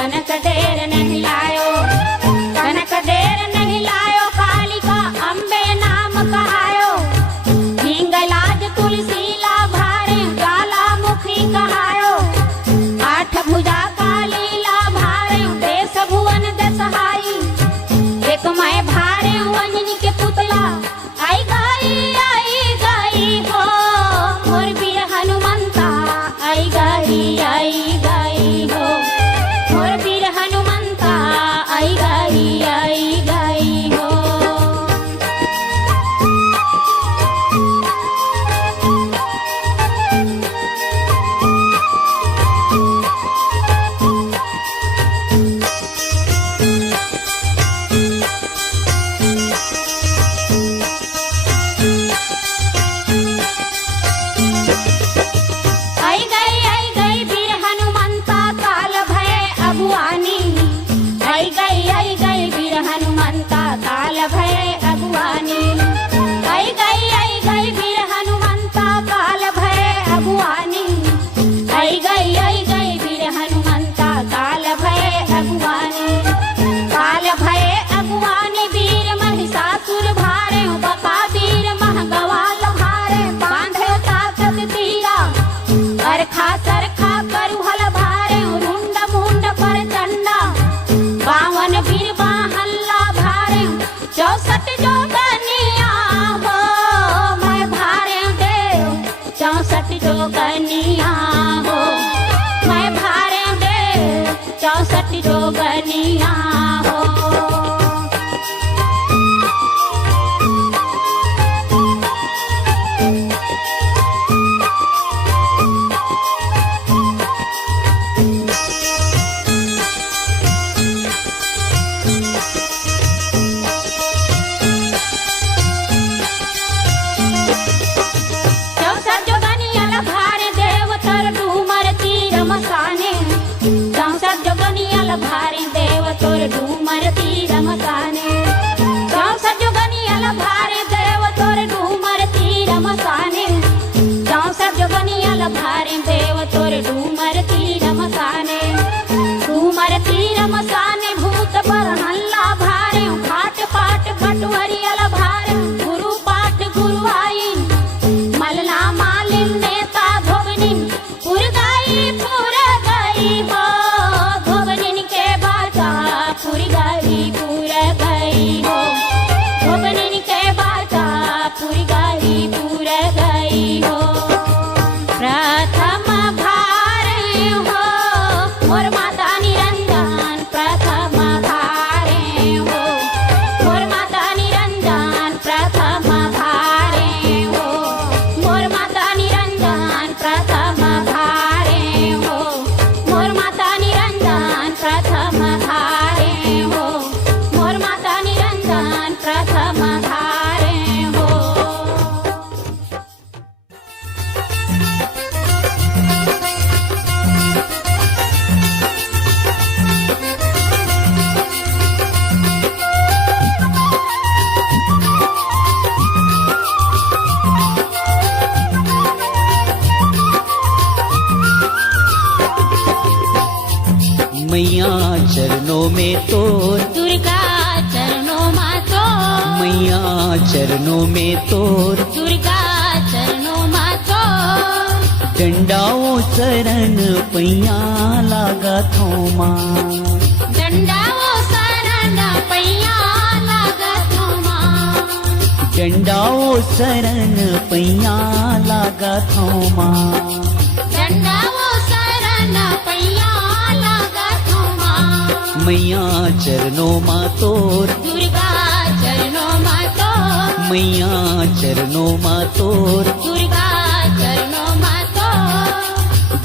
कनक देर नहीं लायो, कनक देर नहीं लायो, कालिका अम्बे नाम कहायो। हिंगलाज तुलसी ला भारे, ज्वालामुखी कहायो। आठ भुजा काली ला भारे, देश भुवन दसहाई। एक मैं भारे अंजनी के पुतला, आई गई हो मोर वीर हनुमंता, आई गई हो मोर वीर हनुमंता, आई गई हो। आई गई वीर हनुमंता, काल भय अगुवानी। आई गई वीर हनुमंता, काल भय अगुवानी। आई गई वीर हनुमंता, काल भय अगुवानी। आई गई वीर हनुमंता, काल भय अगुवानी। काल भय अगुवानी वीर महिषासुर भारे, बका वीर महगवाल भारे। बांधे ताकत तीरा, अरखा सरखा करुहल भारे, रुंड मुंड पर चंडा। बावन वीर बाहल्ला भारे, 64 जोगनिया हो मैं भारे देव, 64 जोगनिया हो मैं भारे देव, 64 जोगनिया हो। चौसठ जोगनियल भारे देव तोर डूमर तीर मसाने, 64 जोगनियल भारे देव तोर डूमर तीर मसाने। 64 जोगनियल भारे देव तोर डूमर तीर मसाने, 64 जोगनियल भारे देव तोर डूमर तीर मसाने। डूमर तीर मसाने भूत पर हल्ला भारे, घाट पाट घटवरियल भारे, गुरु पाठ गुरु आई। मलना मालिन नेता धोबनिन, पुर गई हो धोबनिन के बाजा, पुर गई हो धोबनिन के बाजा, पुर गई हो। प्रथम भारे हो मोर माता निरंजन, प्रथम भारे हो मोर माता निरंजन, प्रथम भारे हो मोर माता निरंजन, प्रथम भारे हो मोर माता निरंजन, प्रथम भारे हो मोर माता निरंजन, प्रथम भारे हो। मैया चरणों में तोर, दुर्गा चरणों में तो, मैया चरणों में तोर, दुर्गा चरणों में तो। डंडाओ चरण पैया लागा थोमा, डंडाओ शरण पैया लागत होमा, डंडाओ शरण पैया लागा थोमा। डंडाओ शरण पैया लागत होमा। मैया चरणों मा तोर, दुर्गा चरणों में तो, मैया चरणों मा तोर, दुर्गा चरणों में तो।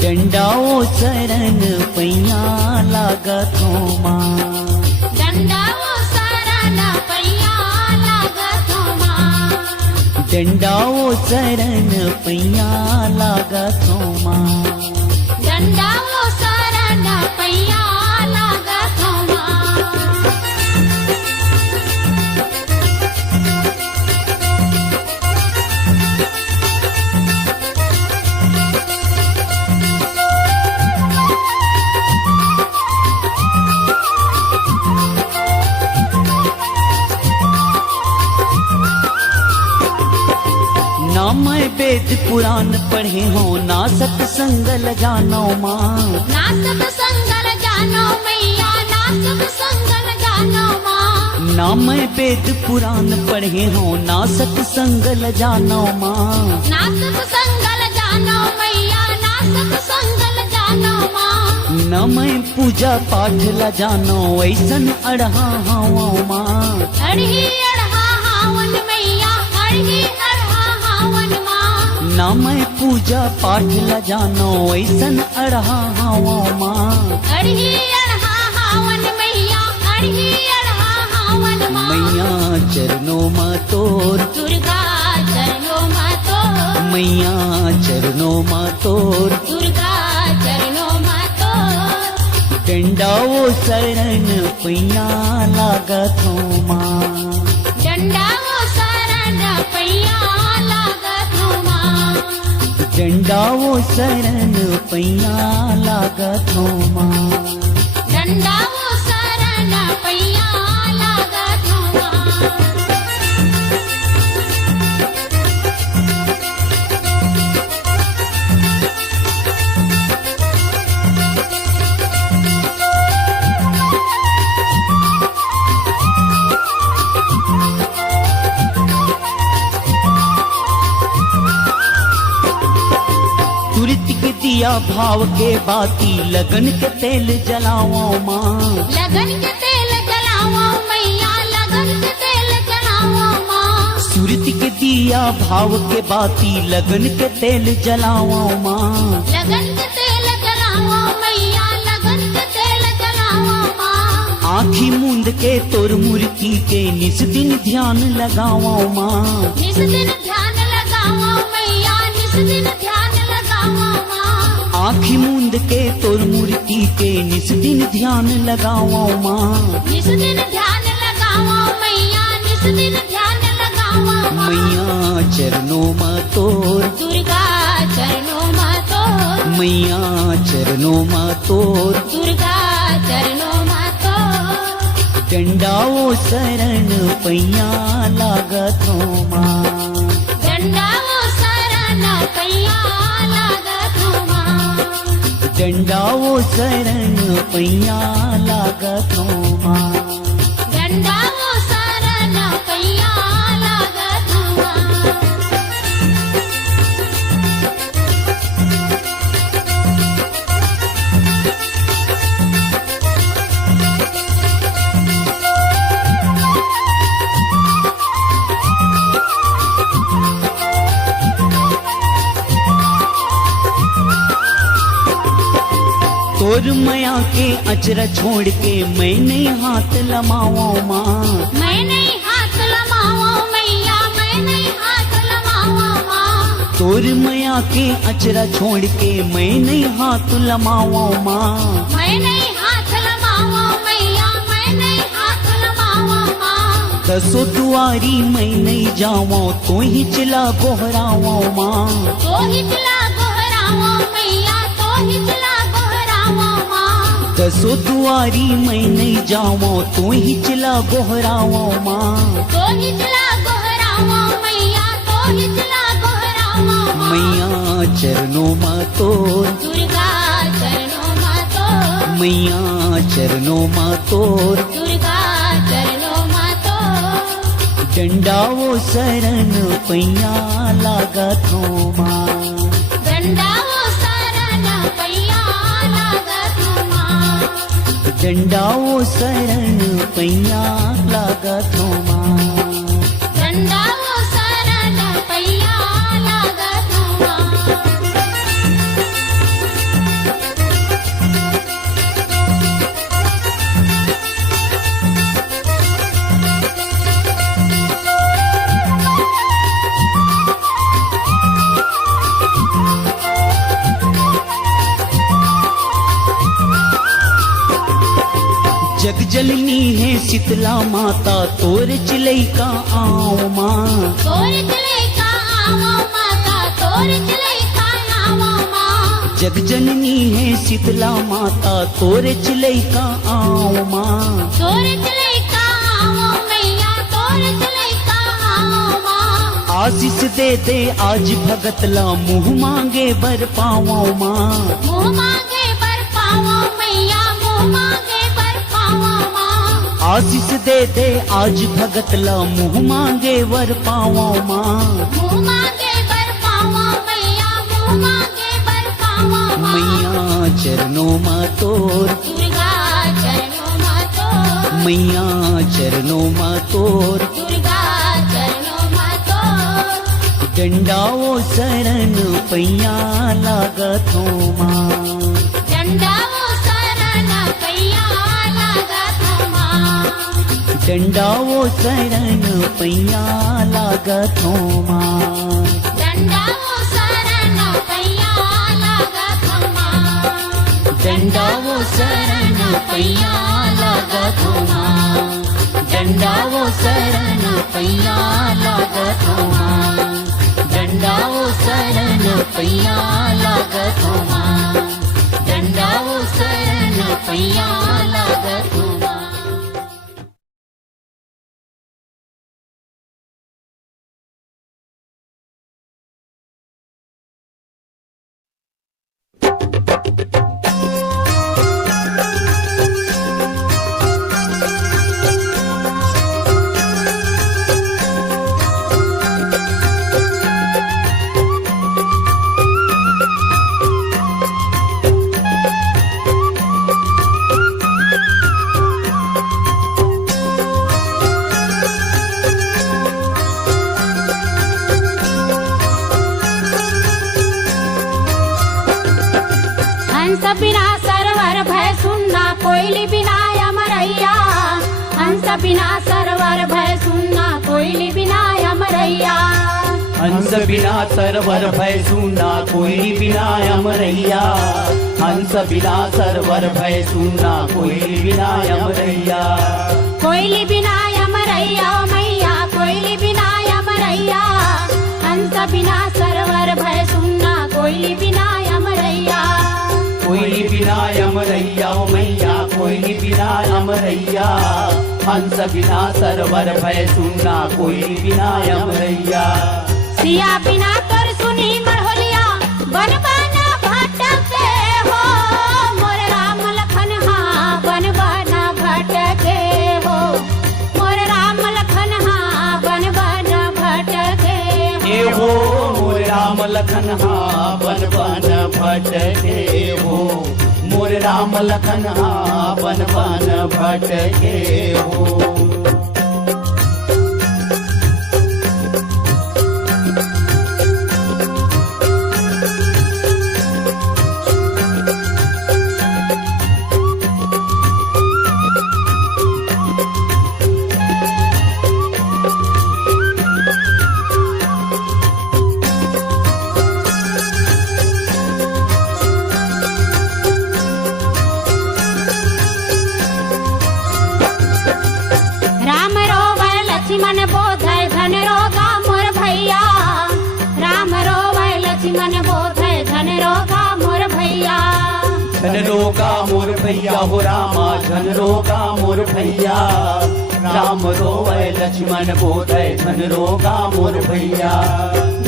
डंडाओ शरण पैया लागा थोमा, डंडाओ शरण पैया लागत होमा। डंडाओ शरण पैया लागा थोमा। डंडाओ शरण पैया लागत होमा। वेद पुराण पढ़े हो ना सत्संग जानो माँ। ना सत्संग जानो मैया, ना सत्संग जानो माँ। ना मैं वेद पुराण पढ़े हो ना सत्संग जानो माँ। ना सत्संग जानो मैया, ना सत्संग जानो माँ। न मैं पूजा पाठ ला जानो ऐसन अड़हा हवा माँ। अड़ही अड़हा हावन मैया, अड़ही अड़हा हावन माँ। न मैं पूजा पाठ ला जानो ऐसन अड़हा हवा माँ। अड़ही अड़हा हावन मैया, अड़ही अड़हा हावन माँ। मैया चरणों में तोर, दुर्गा चरणों में तोर, मैया चरणों में तोर। दुर्गा चरणों में तोर। डंडाओ शरण पैया लागत हो माँ। डंडा वो शरण पैया लागत हो माँ। डंडाओ शरण पैया लागत हो माँ। डंडा वो शरण पैया लागत हो माँ। तुरत के दिया भाव के बाती लगन के तेल जलाओ माँ। लगन के तेल जलाओ मैया, लगन के तेल जलाओ माँ। सूरत के दिया भाव के बाती लगन के तेल जलाओ माँ। लगन के तेल जलाओ मैया, लगन के तेल जलाओ माँ। आँखी मूंद के तोर मूर्ति के निस दिन ध्यान लगाओ माँ। निस दिन ध्यान लगाओ मैया, निस दिन ध्यान लगाओ माँ। आँखी मूंद के तोर मूर्ति के निस दिन ध्यान लगाओ माँ। निस दिन ध्यान लगाओ मैया, निस दिन ध्यान लगाओ माँ। मैया चरणों में तोर, दुर्गा चरणों में तोर, मैया चरणों में तोर। दुर्गा चरणों में तोर। डंडाओ शरण पैया लागत हो माँ। डंडा वो शरण पैया लागत हो माँ। डंडाओ शरण पैया लागत हो माँ। डंडा वो शरण पैया लागत हो माँ। तोर माया के अचरा छोड़ के मैं नहीं हाथ लमाओ माँ। मैं नहीं हाथ लमाओ मैया, मैं नहीं हाथ लमाओ माँ। तोर माया के अचरा छोड़ के मैं नहीं हाथ लमाओ माँ। मैं नहीं हाथ लमाओ मैया, मैं नहीं हाथ लमाओ माँ। दसो दुआरी मैं नहीं जाओ तो ही चला गोहराओ माँ। तो ही चला गोहराओ मैया, तो ही चला गोहराओ माँ। दसो दुआरी मैं नहीं जाओ तो ही चला गोहराओ माँ। तो ही चला गोहराओ मैया, तो ही चला गोहराओ माँ। मैया चरणों में तोर, दुर्गा चरणों में तोर, मैया चरणों में तोर। दुर्गा चरणों में तोर। डंडाओ शरण पैया लागत हो माँ। डंडा वो शरण पैया लागत हो माँ। डंडाओ शरण पैया लागत हो माँ। डंडा वो शरण पैया लागत हो माँ। जग जननी है शीतला माता तोर चिलई का आओ माँ। तोर चले का आवो माता, तोर चले का आवो माँ। जग जननी है शीतला माता तोर चिलई का आओ माँ। तोर चले का आवो मैया, तोर चले का आवो माँ। आशीष दे दे आज भगतला मुँह मांगे बर पावो माँ मुँह मांगे बर पावो मैया मुँह मांगे बर पावो माँ आशीष दे दे आज भगतला मुँह मांगे वर पावो माँ मुँह मांगे बर पावो मैया मुँह मांगे बर पावो माँ मैया चरणों माँ तोर दुर्गा चरणों माँ तोर मैया चरणों माँ तोर दुर्गा चरणों माँ तोर डंडाओ शरण पैया लागत हो माँ डंडाओ शरण पैया लागत माँ डंडाओ शरण पैया लागत हो माँ डंडाओ शरण पैया लागत माँ डंडाओ शरण पैया लागत हो माँ डंडाओ शरण पैया लागत हो माँ डंडाओ शरण पैया लागत हो माँ डंडाओ शरण पैया लागत हो माँ हंस बिना सरवर भय सुनना कोयली बिना अमरैया हंस बिना सरवर भय सुनना कोयली बिना अमरैया हंस बिना सरवर भय सुना कोई बिना अमरैया हंस बिना सरवर भय सुना कोई बिना अमरैया कोयली बिना अमरैया मैया कोयली बिना अमरैया हंस बिना सरवर भय सुनना कोयली बिना अमरैया कोई बिना अमरैया मैया कोई बिना अमरैया हंस बिना सरवर भय सुना कोई बिना अमरैया सिया बिना तोर सुनी मरहोलिया बन बना भटके हो मोर राम लखन हाँ बन बना भटके हो मोर राम लखन हाँ बन बना भटके ए हो मोर राम लखन हाँ बन बन भटके हो मोर राम लखन हाँ बन बन भटके हो राम रोवै लक्ष्मण बोधै धन रोगा मोर भैया राम रोवै लक्ष्मण बोधै धन रोगा मोर भैया धन रोगा मोर भैया हो रामा धन रोगा मोर भैया राम रोवै लक्ष्मण बोधै धन रोगा मोर भैया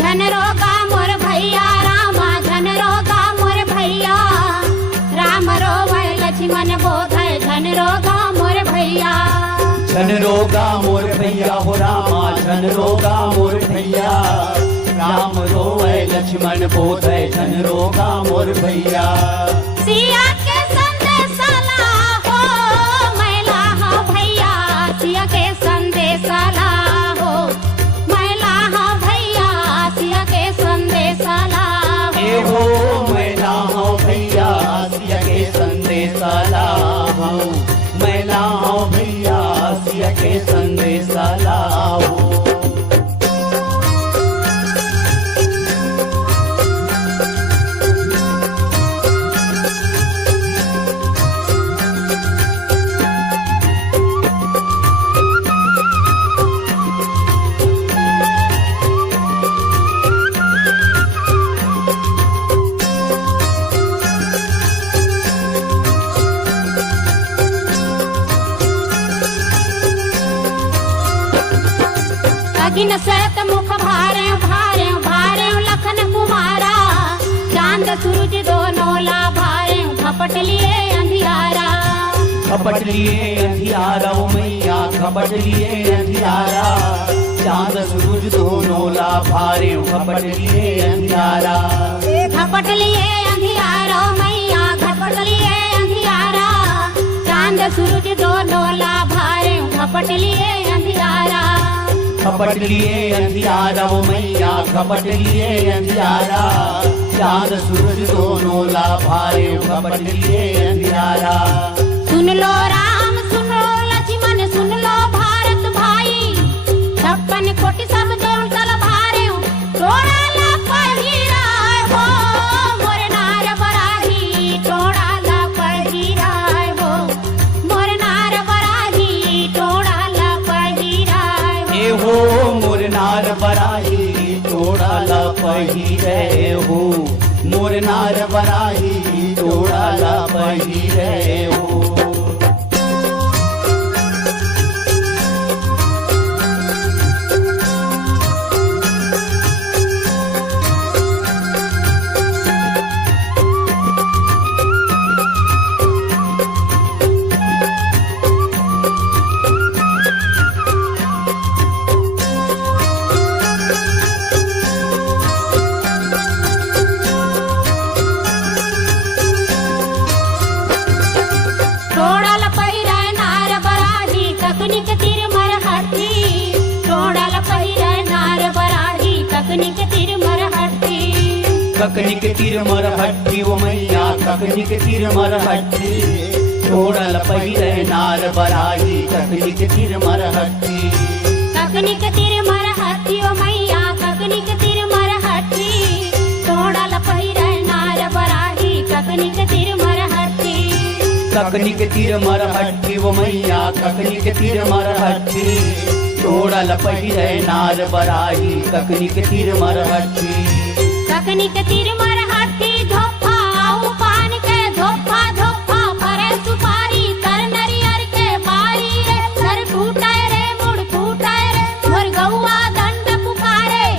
धन रोगा मोर भैया रामा धन रोगा मोर भैया राम रोवै लक्ष्मण बोधै धन रोगा मोर भैया धन रोगा मोर भैया हो रामा धन रोगा मोर भैया राम रोवै लक्ष्मण बोधै धन रोगा मोर भैया सिया के संदेशा लाहो मैला हो भैया सिया के संदेशा लाहो मैला हो भैया सिया के संदेशा लाहो ए हो मैला हो भैया सिया के संदेशा लाहो मैला हो भैया सिया के संदेशा लाहो किन सत मुख भारे भारे भारे लखन कुमारा चांद सूरज दोनों ला भारे झपट लिए अंधियारा खपट लिए अंधियारा ओ मैया खपट लिए अंधियारा चांद सूरज दोनों ला भारे खपट लिए अंधियारा झपट लिए अंधियारा मैया झपट लिए अंधियारा चांद सूरज दोनों ला भारे झपट लिए अंधियारा खपट लिए अंधियारा ओ मैया खपट लिए अंधियारा चांद सूरज दोनों ला भारे खपट लिए अंधियारा सुन लो राम सुन लो लक्ष्मण सुन लो भारत भाई 56 कोटि सब देव तल भारे टोड़ा ला पहिरा हो मोर नार बराही टोड़ा ला पहिरा हो मोर नार बराही टोड़ा ला पहिरा ए हो मोर नार बराही टोड़ा ला पहिरे हो मोर नार बराही टोड़ा ला पहिरे हो ककनिक तीर मर हट्टी ओ मैया ककनिक तीर मर हट्टी छोड़ल पहिरे नार बराही ककनिक तीर मर हट्टी ककनिक तीर मर हट्टी ओ मैया ककनिक तीर मर हट्टी छोड़ल पहिरे नार बराही ककनिक तीर मर हट्टी ककनिक तीर मर हट्टी ओ मैया ककनिक तीर मर हट्टी छोड़ल पहिरे नार बराही ककनिक तीर मर हट्टी ककनिक तीर मर हट्टी धोफा आऊ पान के धोफा धोफा परे सुपारी तर नरियर के बारी रे सर टूटाए रे मुड़ टूटाए रे मोर गौआ दंड पुकारे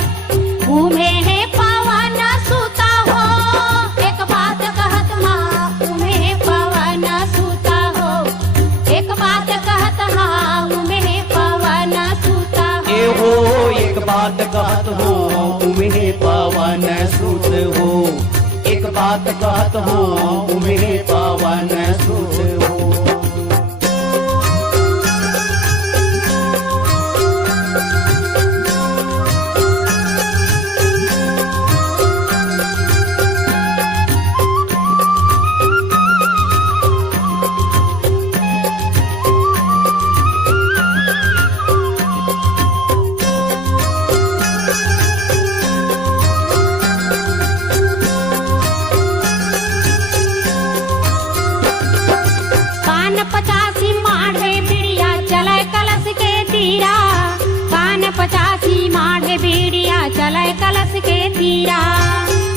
घूमे है पवन सुता हो एक बात कहत माँ घूमे पवन सुता हो एक बात कहत हाँ घूमे पवन सुता हो ए हो एक बात कहत हो उमे पवन सुत हो एक बात कहत हो उमे पवन सुत हो पचासी माढ़े बीड़िया चले कलश के तीरा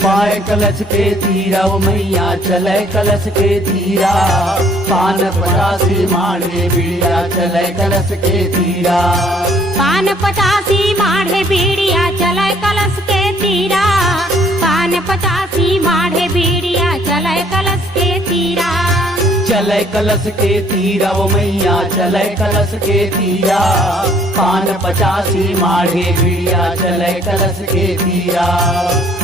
पाए कलश के तीरा ओ मैया चले कलश के तीरा पान 85 माढ़े बीड़िया चले कलश के तीरा पान 85 माढ़े बीड़िया चले कलश के तीरा पान 85 माढ़े बीड़िया चले कलश के तीरा चले कलश के तीरा ओ मैया चले कलश के तीरा पान 85 माढ़े बीड़िया चले कलश के तीरा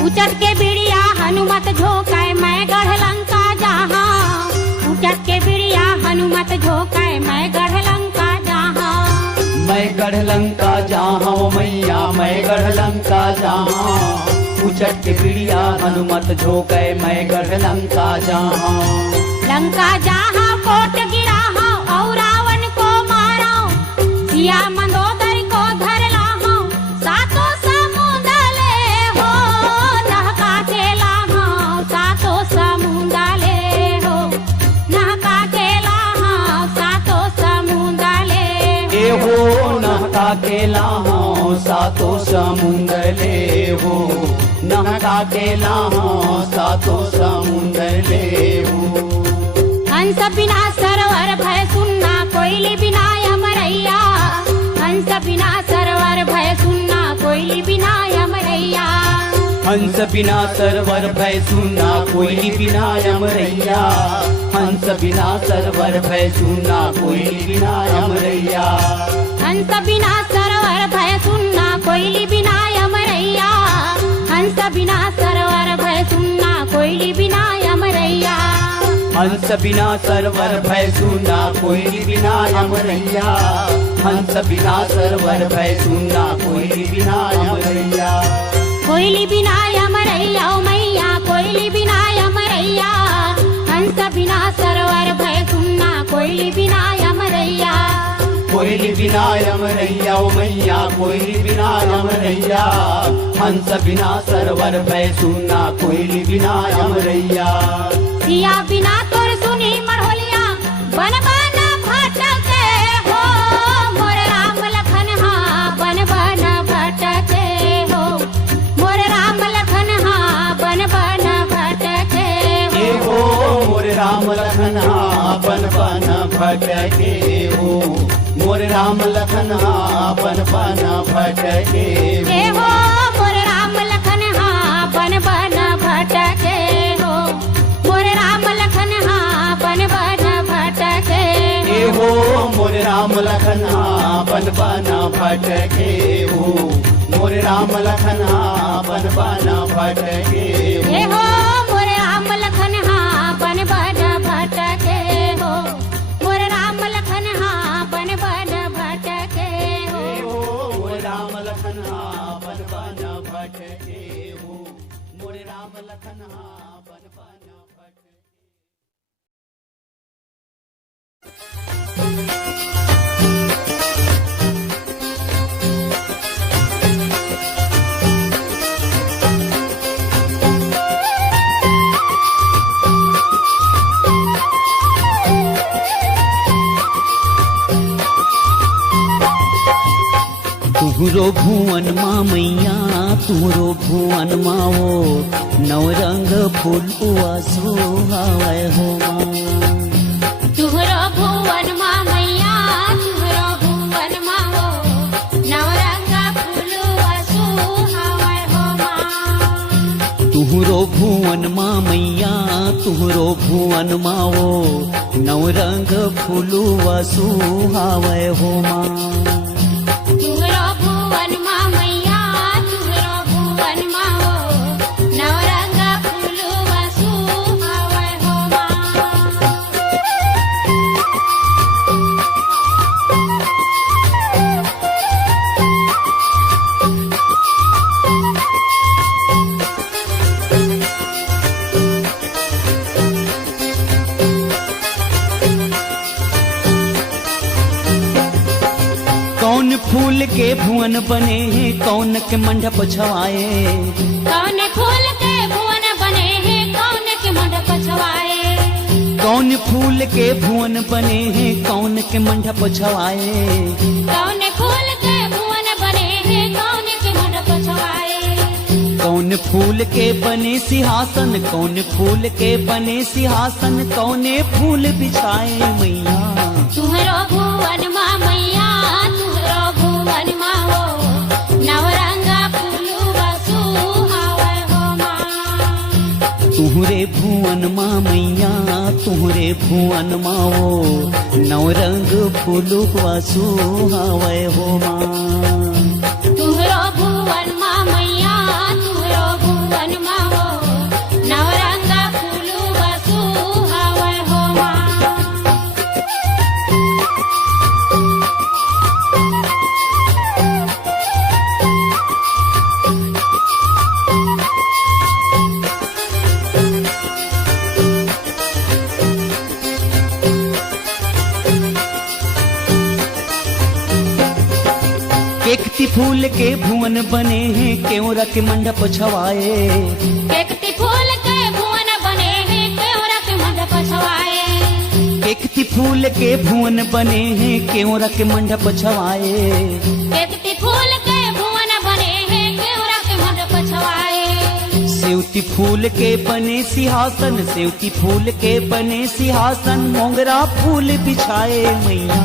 उचट के बीड़िया हनुमत झोंकाए मैं गढ़ लंका जहाँ उचट के बीड़िया हनुमत झोंकाए मैं गढ़ लंका जहाँ मैं गढ़ लंका जहाँ ओ मैया मैं गढ़ लंका जहाँ उचट के बीड़िया हनुमत झोंकाए मैं गढ़ लंका जहाँ लंका जहाँ कोट गिरा हो और रावण को मारा सिया मंदोदरी को धर ला हो सातों समुंदर ले हो नहका के ला हो सातों समुंदर ले हो नहका के ला हो सातों समुंदर ले ए हो नहका के ला हो सातों समुंदर ले हो नहका के ला हो सातों समुंदर ले हो हंस बिना सरवर भय सुनना कोयली बिना अमरैया हंस बिना सरवर भय सुनना हंस बिना सरवर भय सुना कोयली बिना अमरैया हंस बिना सरवर भय सुना कोयली बिना अमरैया हंस बिना सरवर भय सुनना कोयली बिना अमरैया हंस बिना सरवर भय सुनना कोयली बिना अमरैया हंस बिना सरवर भय सुना कोयली बिना अमरैया हंस बिना सरवर भय सुना कोयली बिना अमरैया कोयली बिना अमरैया ओ मैया कोयली बिना अमरैया हंस बिना सरवर भय सुनना कोयली बिना अमरैया कोयली बिना अमरैया ओ मैया कोयली बिना अमरैया हंस बिना सरवर भय सुना कोयली बिना अमरैया सिया बिना तोर सुनी मढ़ोलिया बन बन भटके हो मोर राम लखन हाँ बन बन भटके हो मोर राम लखन हाँ बन बन भटके ए हो मोर राम लखन हाँ बन बन भटके हो मोर राम लखन हाँ बन बन भटके ए हो मोर राम लखन हाँ बन बन भटके हो मोर राम लखन हाँ बन बन भटके ए हो मोर राम लखन हाँ बन बन भटके हो मोर राम लखन हाँ बन बन भटके हे हो मोर राम लखन हाँ बन बन भटके हो मोर राम लखन हाँ बन बन भटके हो ए हो मोर राम लखन हाँ बन बन भटके हो मोर राम लखन हाँ बन बन भटके तुहरो भुवन माँ मैया तुहरो भुवन माओ नवरंग फूलुआ सुहावै हो माँ तुहरो भुवन माँ मैया तुहरो भुवन माँ हो नवरंगा फूलुआ सुहावै हो माँ तुहरो भुवन माँ मैया तुहरो भुवन माओ नवरंग फूलुआ सुहावै हो माँ तुहरो भुवन माँ मैया तुहरो भुवन माँ हो नवरंगा फूलुआ सुहावै हो माँ कौन फूल के भुवन बने हैं कौन के मंडप छवाए कौन फूल के भुवन बने हैं कौन के मंडप छवाए कौन फूल के भुवन बने हैं कौन के मंडप छवाए कौन फूल के भुवन बने हैं कौन के मंडप छवाए कौन फूल के बने सिंहासन कौन फूल के बने सिंहासन कौने फूल बिछाए मैया तुहरो भुवन माँ मैया तुहरो भुवन माँ हो नवरंगा फूलुआ सुहावै हो माँ तुहरे भुवन माँ मैया तुहरे भुवन माओ नवरंग फूलुआ सुहावै हो माँ तुहरो भुवन माँ मैया तुहरो भुवन माँ हो नवरंगा फूलुआ सुहावै हो माँ केकती फूल के भुवन बने हैं केवरा के मंडप छवाए केकती फूल के भुवन बने हैं केवरा के मंडप छवाए केकती फूल के भुवन बने हैं केवरा के मंडप छवाए केकती फूल के भुवन बने हैं केवरा के मंडप छवाए सेवती फूल के बने सिंहासन सेवती फूल के बने सिंहासन मोगरा फूल बिछाए मैया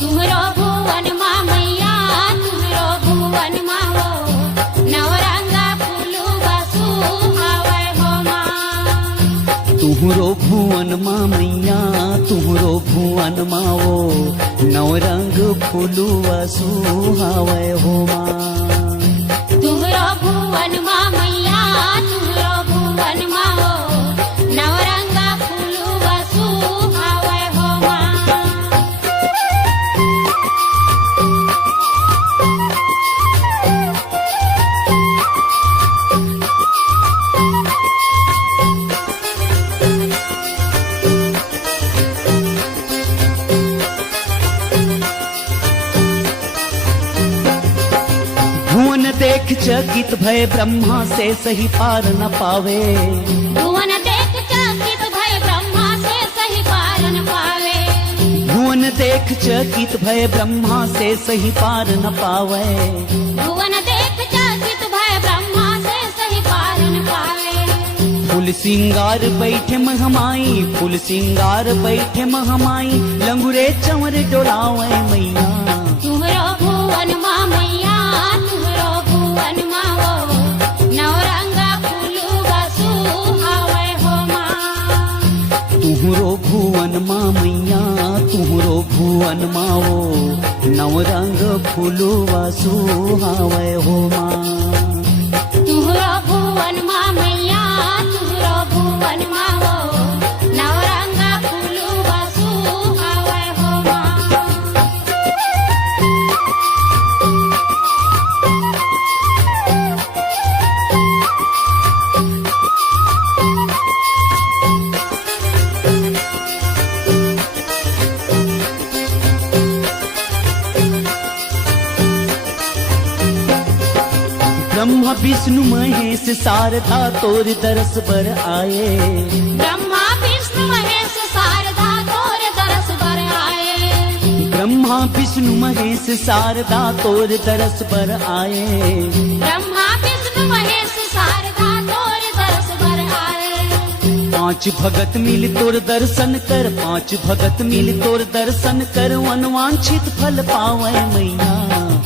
तुहरो भुवन माँ मैया तुहरो भुवन माँ हो नवरंगा फूलुआ तुहरो भुवन माँ मैया तुहरो भुवन माओ नवरंग फूलुआ सुहावे हो माँ तुहरो भुवन माँ मैया तुहरो भुवन माओ नवरंगा फूलुआ सुहावे हो माँ भुवन देख चकित भय ब्रह्मा से सही पार न पावे भुवन देख चकित भय ब्रह्मा से सही पार न पावे भुवन देख चकित भय ब्रह्मा से सही पार न पावे भुवन देख चकित भय ब्रह्मा से सही पार न पावे फूल सिंगार बैठे महमाई फूल सिंगार बैठे महमाई लंगुरे चंवर डोलावे मैया तुहरो भुवन माँ मैया तुहरो भुवन माओ नवरंगा फूलुआ सुहावे हो माँ तुहरो भुवन माँ मैया तुहरो भुवन माओ नवरंग फूलुआ सुहावे हो माँ तुहरो भुवन माँ मैया तुहरो भुवन माओ नवरंगा फूलुआ सुहावे हो माँ ब्रह्मा विष्णु महेश शारदा तोर दरस पर आए ब्रह्मा विष्णु महेश शारदा तोर दरस पर आए ब्रह्मा विष्णु महेश शारदा तोर दरस पर आए ब्रह्मा विष्णु महेश शारदा तोर दरस पर आए पांच भगत मिल तोर दर्शन कर पांच भगत मिल तोर दर्शन कर अनवांछित फल पावे मैया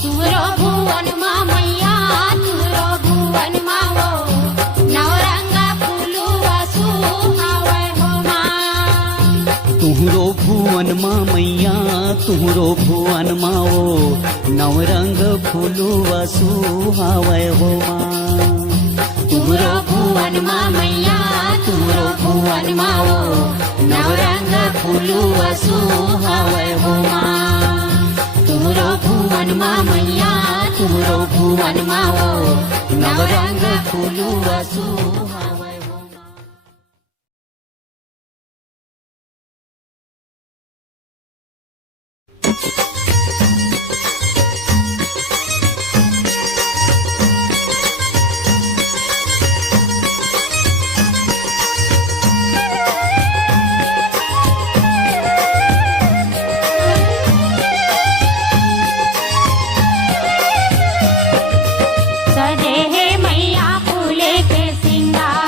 तुहरो भुवन माँ मैया तुहरो भुवन माओ नवरंगा फूलुआ सुहावे हो माँ तुहरो भुवन माँ मैया तुहरो भुवन माओ नवरंग फूलुआ सुहावे हो माँ तुहरो भुवन माँ मैया तुहरो भुवन माओ नवरंग फूलुआ सुहावे हो माँ तुहरो भुवन माँ मैया तुहरो भुवन माओ नवरंग फूलुआ सुहावे हो माँ सजे है मैया फूले के सिंगार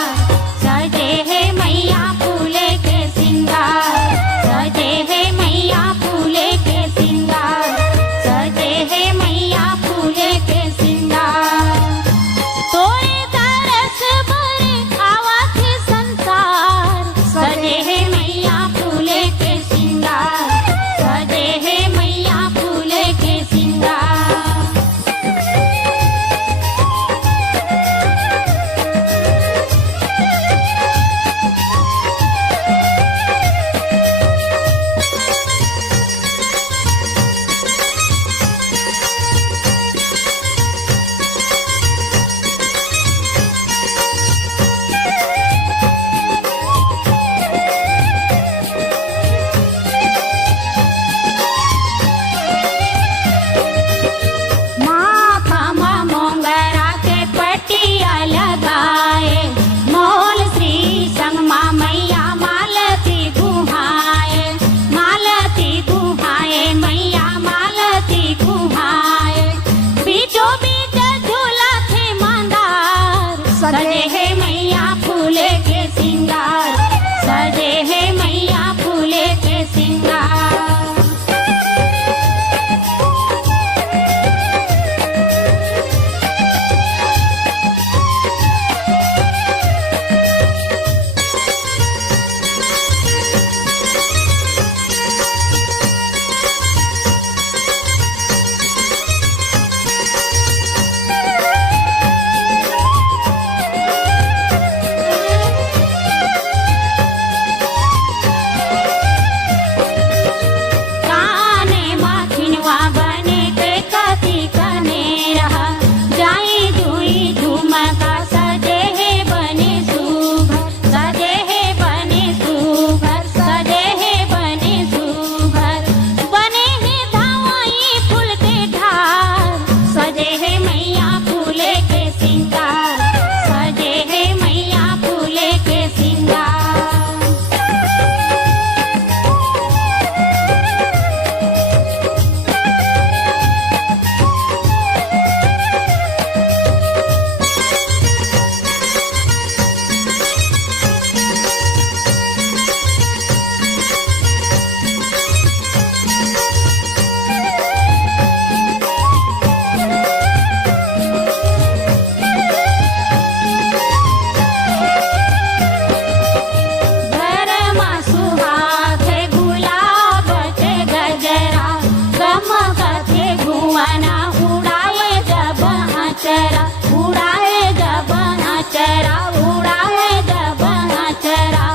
गमकथे धुआना उड़ाए जब अचरा उड़ाए जब अचरा उड़ाए जब अचरा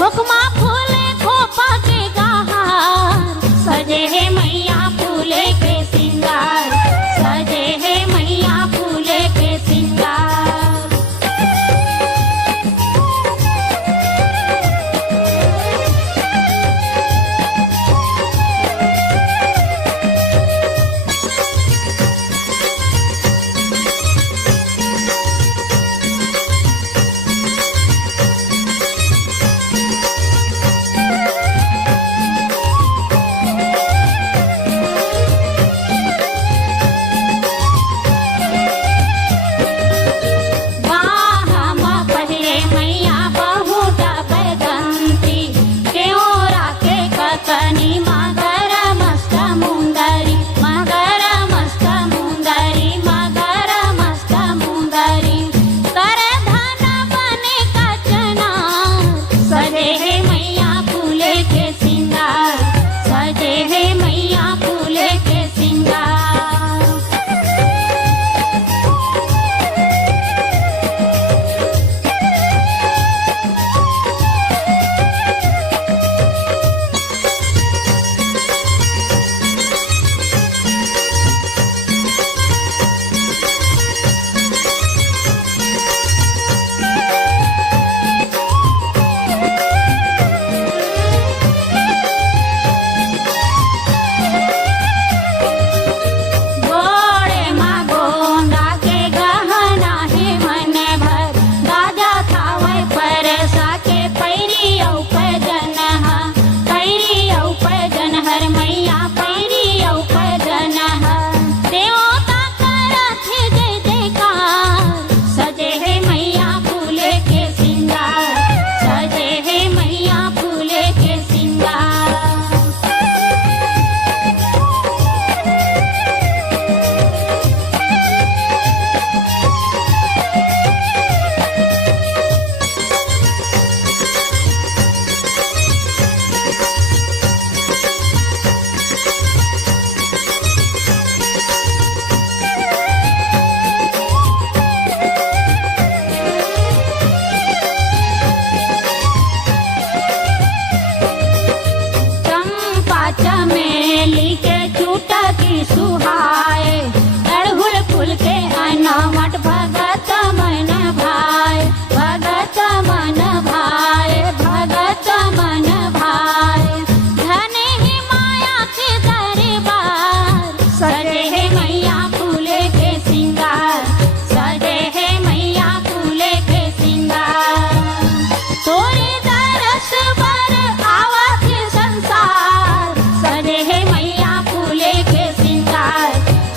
हुक्मा फूले खोपा के गहार सजे है मैया फूले के सिंगार सजे है मैया फूले के सिंगार सुहाए अड़हुल फूल के अनावट भगत मन भाए भगत मन भाए भगत मन भाए धने ही माया के दरबार सजे है मैया फूले के सिंगार सजे है मैया फूले के सिंगार तोरे दरस पर आवत संसार सजे है मैया फूले के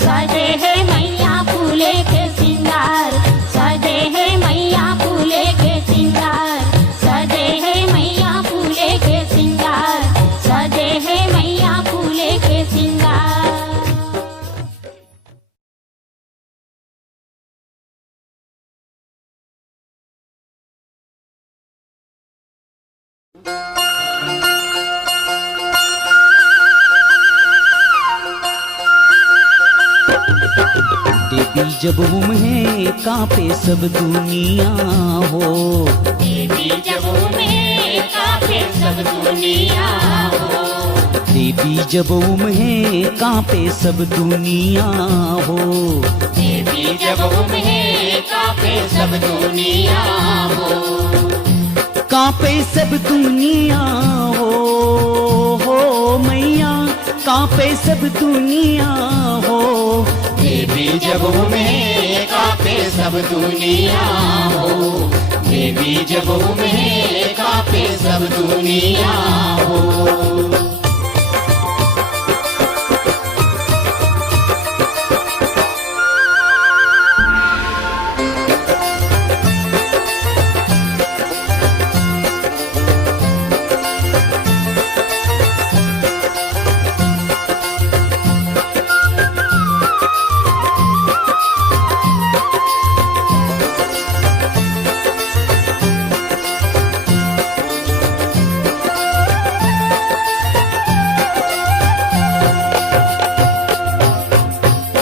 सजे है मैया फूले के सिंगार सजे है मैया फूले के सिंगार सजे है मैया फूले के सिंगार सजे है मैया फूले के सिंगार देवी जब उम्हे कांपे सब दुनिया हो देवी जब उम्हे कांपे सब दुनिया हो देवी जब उम्हे कांपे सब दुनिया हो देवी जब उम्हे कांपे सब दुनिया हो कांपे सब दुनिया हो मैया कांपे सब दुनिया हो देवी जब उम्हे कांपे सब दुनिया हो देवी जब उम्हे कांपे सब दुनिया हो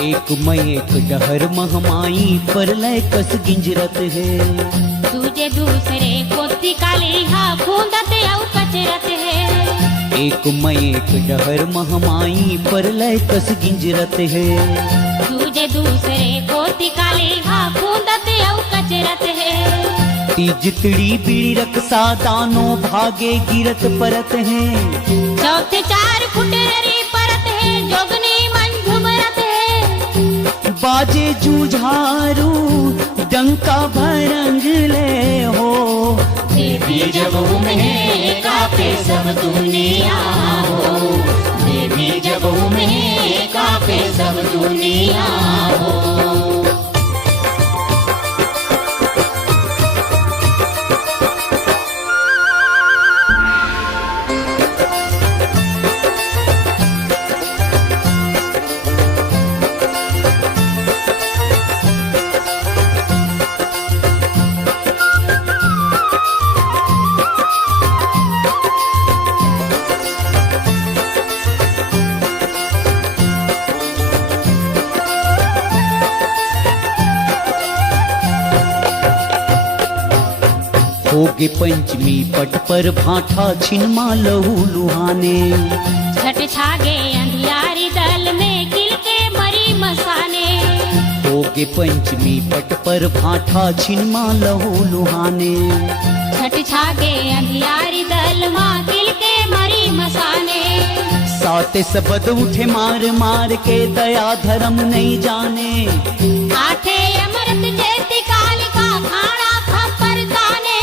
एक मैं एक डहर महमाई परलय कस गिंजरत है। दूजे दूसरे पोती काली हा खूंदत औ कचरत है। एक मैं एक डहर महमाई परलय कस गिंजरत है। दूजे दूसरे पोती काली हा खूंदत औ कचरत है। जितड़ी बीड़ी रक्सा दानो भागे गिरत परत है। चौथे 4 फुटरी परत है जोगनी मन झुमरत है। बाजे जूझारू डंका भरंग ले हो। देवी जब में कापे सब दुनिया हो। देवी जब में कापे सब दुनिया हो। होगे पंचमी पट पर भाठा छिनमा लहू लुहाने। छठ छागे अंधियारी दल में किल के मरी मसाने। होगे पंचमी पट पर भाठा छिनमा लहू लुहाने। छठ छागे अंधियारी दल मां किल के मरी मसाने। साते सबद उठे मार मार के दया धर्म नहीं जाने। आठे अमृत जैती कालिका खाना खपर ताने।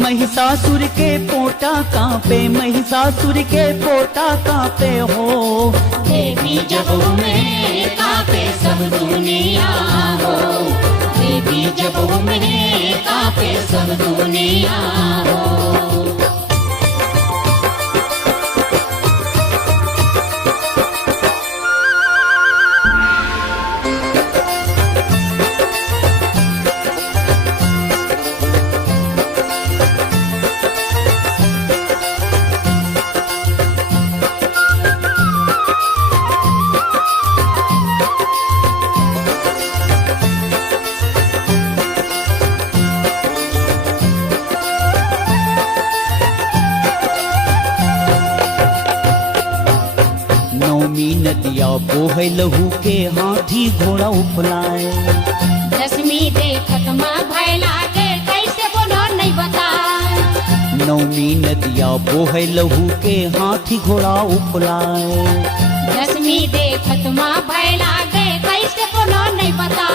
महिषासुर के पोटा कांपे महिषासुर के पोटा कांपे हो। देवी जब में कापे सब दुनिया हो। देवी जब में कापे सब दुनिया हो। नदिया बोहे लहू के हाथी घोड़ा उफलाए। दसवीं देखत मां भय लागे कैसे बोलो नहीं बता। नौमी नदिया बोहे लहू के हाथी घोड़ा उफलाए। दसवीं देखत मां भय लागे कैसे बोलो नहीं बता।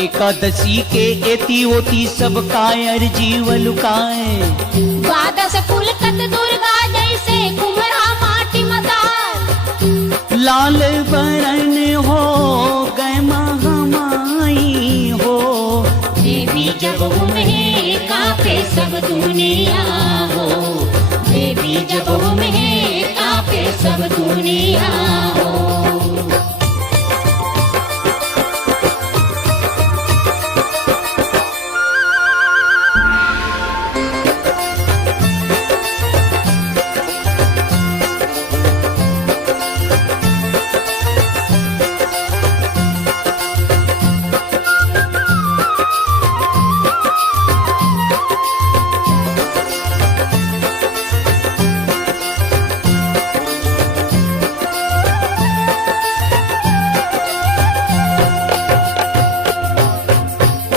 एकादशी के एती ओती सब कायर जीव लुकाए। द्वादश कुलकत दुर्गा जैसे कुमरा माटी मता। लाल बरन हो गए महामाई हो। देवी जब में कापे सब दुनिया हो। देवी जब में कापे सब दुनिया हो।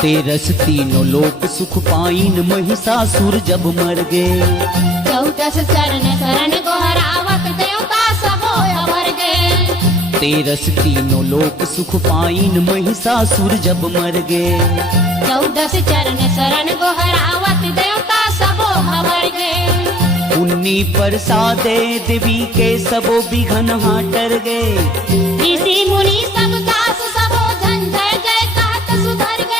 तेरस तीनों लोक सुख पाइन महिषासुर जब मर गए। 14 चरण शरण गोहरावत देवता सब अमर गए। तेरस तीनों लोक सुख पाइन महिषासुर जब मर गए। 14 चरण शरण गोहरावत देवता सब अमर गए। उन्नी प्रसादे देवी के सबो विघन हाटर गए। ऋषि मुनि सब दास सबो झंझर गए कहत सुधर गए।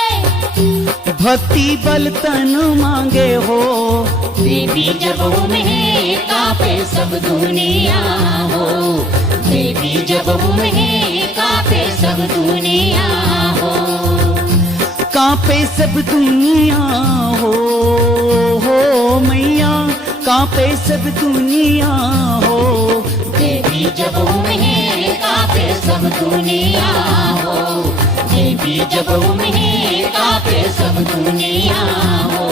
भक्ति बल तन मांगे हो। देवी जब में कापे सब दुनिया हो। देवी जब में कापे सब दुनिया हो। कांपे सब दुनिया हो मैया कांपे सब दुनिया हो। देवी देवी जब उम्हे कापे सब दुनिया हो, देवी जब उम्हे कापे सब दुनिया हो,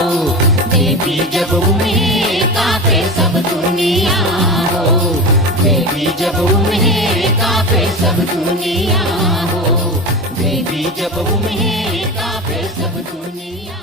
देवी जब उम्हे कापे सब दुनिया हो, देवी जब उम्हे कापे सब दुनिया हो, देवी जब उम्हे कापे सब दुनिया।